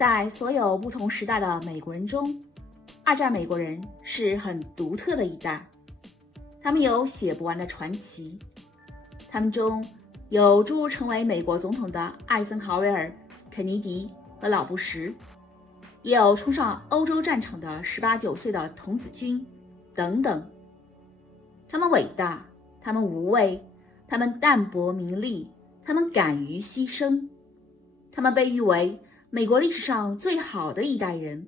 在所有不同时代的美国人中，二战美国人是很独特的一代，他们有写不完的传奇。他们中有诸如成为美国总统的艾森豪威尔、肯尼迪和老布什，也有冲上欧洲战场的18、19岁的童子军等等。他们伟大，他们无畏，他们淡泊名利，他们敢于牺牲，他们被誉为美国历史上最好的一代人，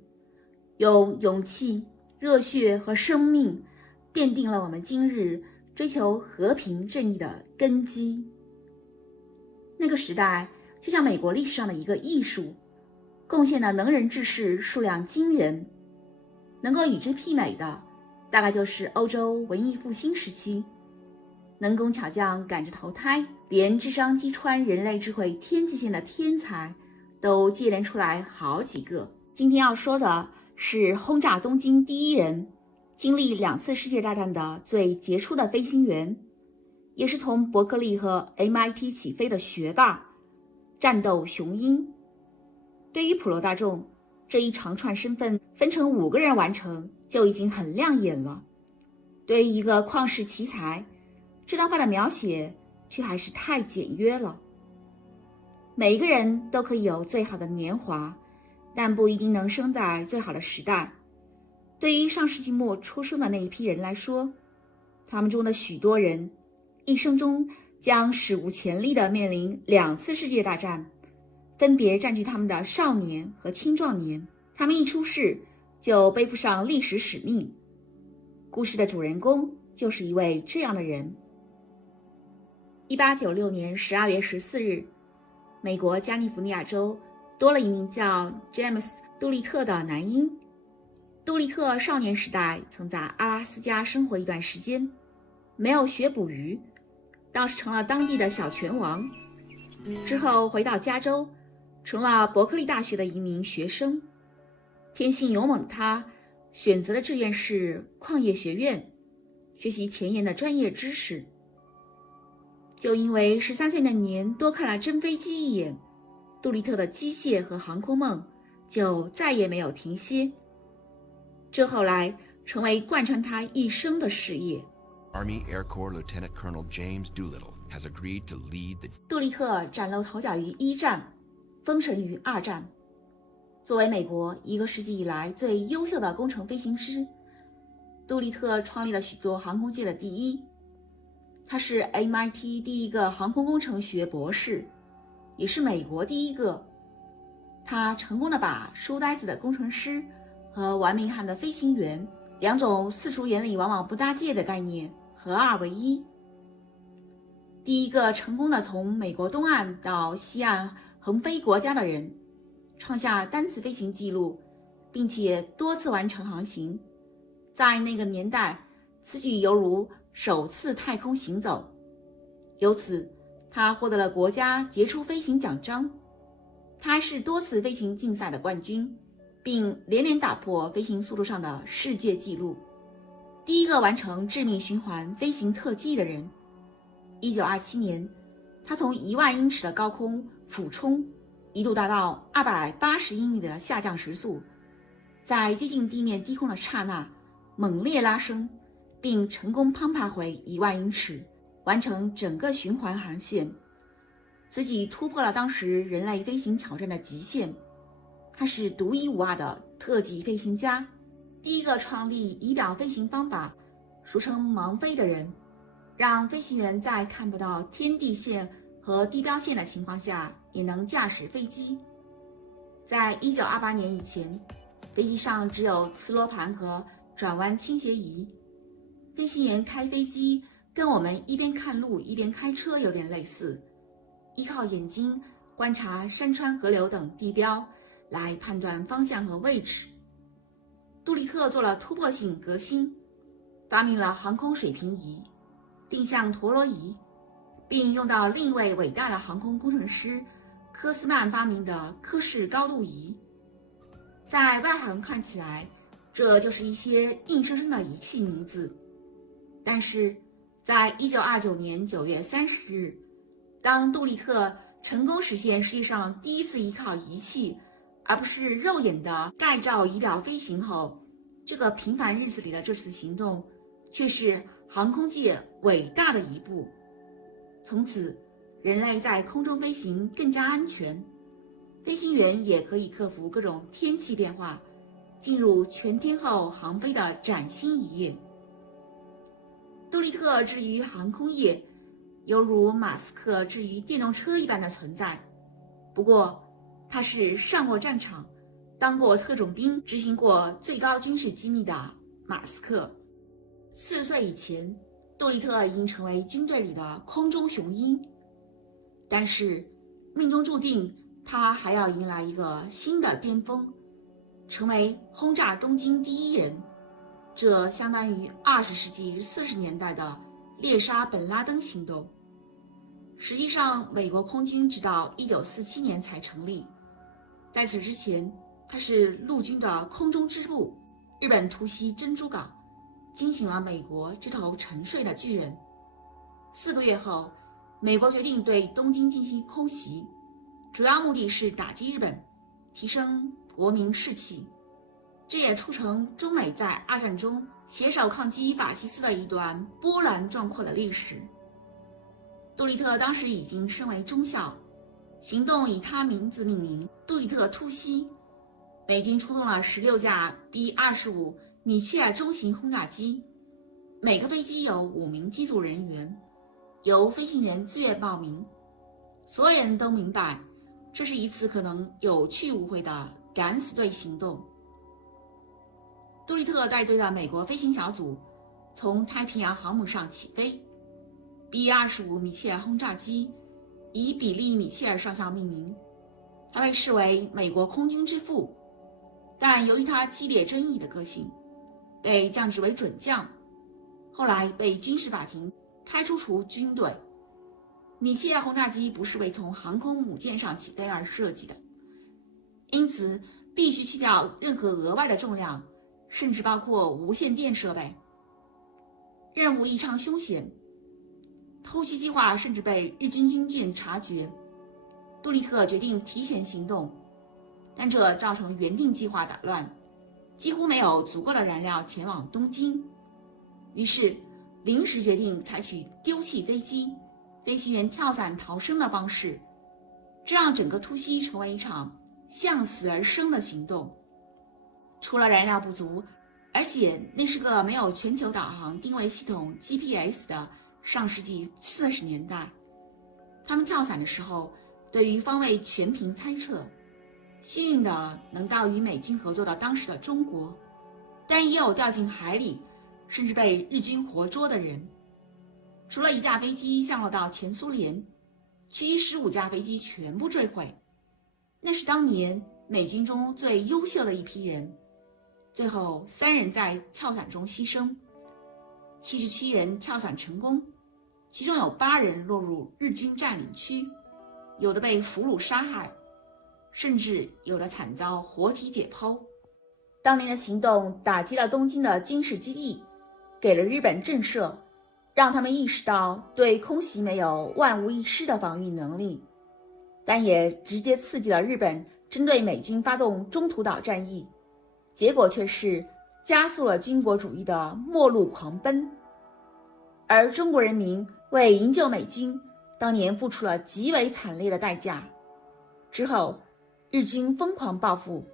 用勇气、热血和生命奠定了我们今日追求和平正义的根基。那个时代就像美国历史上的一个艺术，贡献的能人志士数量惊人，能够与之媲美的大概就是欧洲文艺复兴时期，能工巧匠赶着投胎，连智商击穿人类智慧天际线的天才都接连出来好几个。今天要说的是轰炸东京第一人，经历2次世界大战的最杰出的飞行员，也是从伯克利和 MIT 起飞的学霸，战斗雄鹰。对于普罗大众，这一长串身份分成5个人完成就已经很亮眼了。对于一个旷世奇才，这段话的描写却还是太简约了。每一个人都可以有最好的年华，但不一定能生在最好的时代。对于上世纪末出生的那一批人来说，他们中的许多人一生中将史无前例地面临2次世界大战，分别占据他们的少年和青壮年。他们一出世就背负上历史使命。故事的主人公就是一位这样的人。1896年12月14日，美国加利福尼亚州多了一名叫詹姆斯·杜利特的男婴。杜利特少年时代曾在阿拉斯加生活一段时间，没有学捕鱼，倒是成了当地的小拳王。之后回到加州，成了伯克利大学的一名学生。天性勇猛的他选择的志愿是矿业学院，学习前沿的专业知识。就因为13岁那年多看了真飞机一眼，杜利特的机械和航空梦就再也没有停歇。这后来成为贯穿他一生的事业。Army Air Corps Lieutenant Colonel James Doolittle has agreed to lead the... 杜利特崭露头角于1战，封神于2战。作为美国1个世纪以来最优秀的工程飞行师，杜利特创立了许多航空界的第一。他是 MIT 第一个航空工程学博士，也是美国第一个。他成功地把书呆子的工程师和玩命汉的飞行员2种世俗眼里往往不搭界的概念合二为一。第一个成功的从美国东岸到西岸横飞国家的人，创下单次飞行记录，并且多次完成航行。在那个年代，此举犹如首次太空行走。由此，他获得了国家杰出飞行奖章。他还是多次飞行竞赛的冠军，并连连打破飞行速度上的世界纪录。第一个完成致命循环飞行特技的人。1927年，他从1万英尺的高空俯冲，一度达到280英里的下降时速，在接近地面低空的刹那猛烈拉升，并成功攀爬回1万英尺，完成整个循环航线。此举突破了当时人类飞行挑战的极限。他是独一无二的特级飞行家，第一个创立仪表飞行方法，俗称盲飞的人，让飞行员在看不到天地线和地标线的情况下也能驾驶飞机。在1928年以前，飞机上只有磁罗盘和转弯倾斜仪，飞行员开飞机跟我们一边看路一边开车有点类似，依靠眼睛观察山川河流等地标来判断方向和位置。杜利特做了突破性革新，发明了航空水平仪、定向陀螺仪，并用到另一位伟大的航空工程师科斯曼发明的科氏高度仪。在外行看起来，这就是一些硬生生的仪器名字，但是在1929年9月30日，当杜利特成功实现世界上第一次依靠仪器而不是肉眼的盖罩仪表飞行后，这个平凡日子里的这次行动，却是航空界伟大的一步。从此，人类在空中飞行更加安全，飞行员也可以克服各种天气变化，进入全天候航飞的崭新一页。杜立特之于航空业，犹如马斯克之于电动车一般的存在。不过，他是上过战场、当过特种兵、执行过最高军事机密的马斯克。4岁以前，杜立特已经成为军队里的空中雄鹰，但是命中注定他还要迎来一个新的巅峰，成为轰炸东京第一人。这相当于20世纪40年代的猎杀本拉登行动。实际上，美国空军直到1947年才成立，在此之前，它是陆军的空中支部。日本突袭珍珠港，惊醒了美国这头沉睡的巨人。4个月后，美国决定对东京进行空袭，主要目的是打击日本，提升国民士气。这也促成中美在二战中携手抗击法西斯的一段波澜壮阔的历史。杜立特当时已经升为中校，行动以他名字命名，杜立特突袭。美军出动了16架 B-25米切尔中型轰炸机，每个飞机有5名机组人员，由飞行员自愿报名。所有人都明白，这是一次可能有去无回的敢死队行动。杜立特带队的美国飞行小组从太平洋航母上起飞。B-25米切尔轰炸机以比利·米切尔上校命名，他被视为美国空军之父，但由于他激烈争议的个性，被降职为准将，后来被军事法庭开除军队。米切尔轰炸机不是为从航空母舰上起飞而设计的，因此必须去掉任何额外的重量，甚至包括无线电设备。任务异常凶险，偷袭计划甚至被日军军舰察觉。杜立特决定提前行动，但这造成原定计划打乱，几乎没有足够的燃料前往东京。于是临时决定采取丢弃飞机、飞行员跳伞逃生的方式，这让整个突袭成为一场向死而生的行动。除了燃料不足，而且那是个没有全球导航定位系统 GPS 的上世纪40年代，他们跳伞的时候对于方位全凭猜测，幸运的能到与美军合作的当时的中国，但也有掉进海里甚至被日军活捉的人。除了1架飞机降落到前苏联，其余15架飞机全部坠毁。那是当年美军中最优秀的一批人，最后3人在跳伞中牺牲，77人跳伞成功，其中有8人落入日军占领区，有的被俘虏杀害，甚至有的惨遭活体解剖。当年的行动打击了东京的军事基地，给了日本震慑，让他们意识到对空袭没有万无一失的防御能力，但也直接刺激了日本针对美军发动中途岛战役，结果却是加速了军国主义的末路狂奔。而中国人民为营救美军，当年付出了极为惨烈的代价。之后，日军疯狂报复，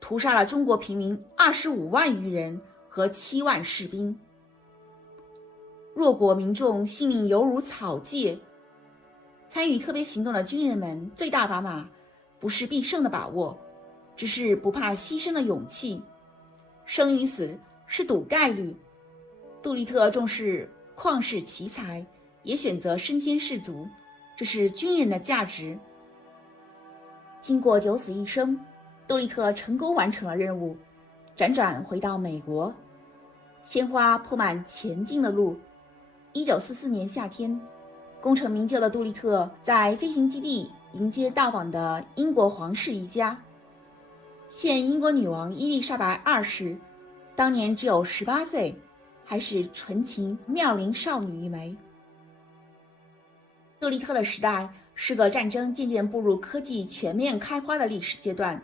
屠杀了中国平民25万余人和7万士兵。弱国民众性命犹如草芥，参与特别行动的军人们最大砝码不是必胜的把握，只是不怕牺牲的勇气。生与死是赌概率。杜立特重视旷世奇才，也选择身先士卒，这是军人的价值。经过九死一生，杜立特成功完成了任务，辗转回到美国。鲜花铺满前进的路。1944年夏天，功成名就的杜立特在飞行基地迎接到访的英国皇室一家。现英国女王伊丽莎白2世当年只有18岁，还是纯情妙龄少女一枚。杜立特的时代是个战争渐渐步入科技全面开花的历史阶段，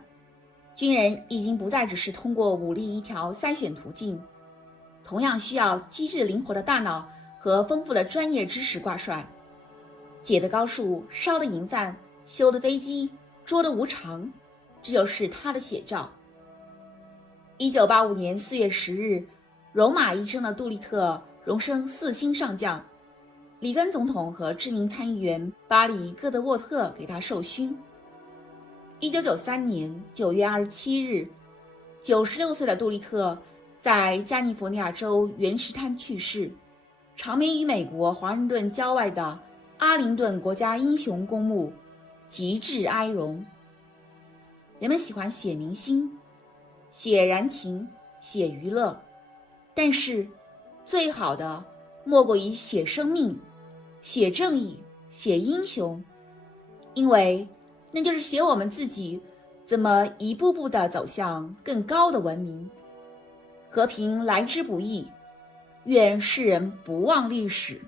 军人已经不再只是通过武力一条筛选途径，同样需要机智灵活的大脑和丰富的专业知识挂帅。解的高数，烧的营饭，修的飞机，捉的无常，这就是他的写照。1985年4月10日，戎马一生的杜立特荣升4星上将，里根总统和知名参议员巴里·戈德沃特给他授勋。1993年9月27日，96岁的杜立特在加利福尼亚州原石滩去世，长眠于美国华盛顿郊外的阿灵顿国家英雄公墓，极致哀荣。人们喜欢写明星，写燃情，写娱乐，但是最好的莫过于写生命，写正义，写英雄，因为那就是写我们自己怎么一步步地走向更高的文明。和平来之不易，愿世人不忘历史。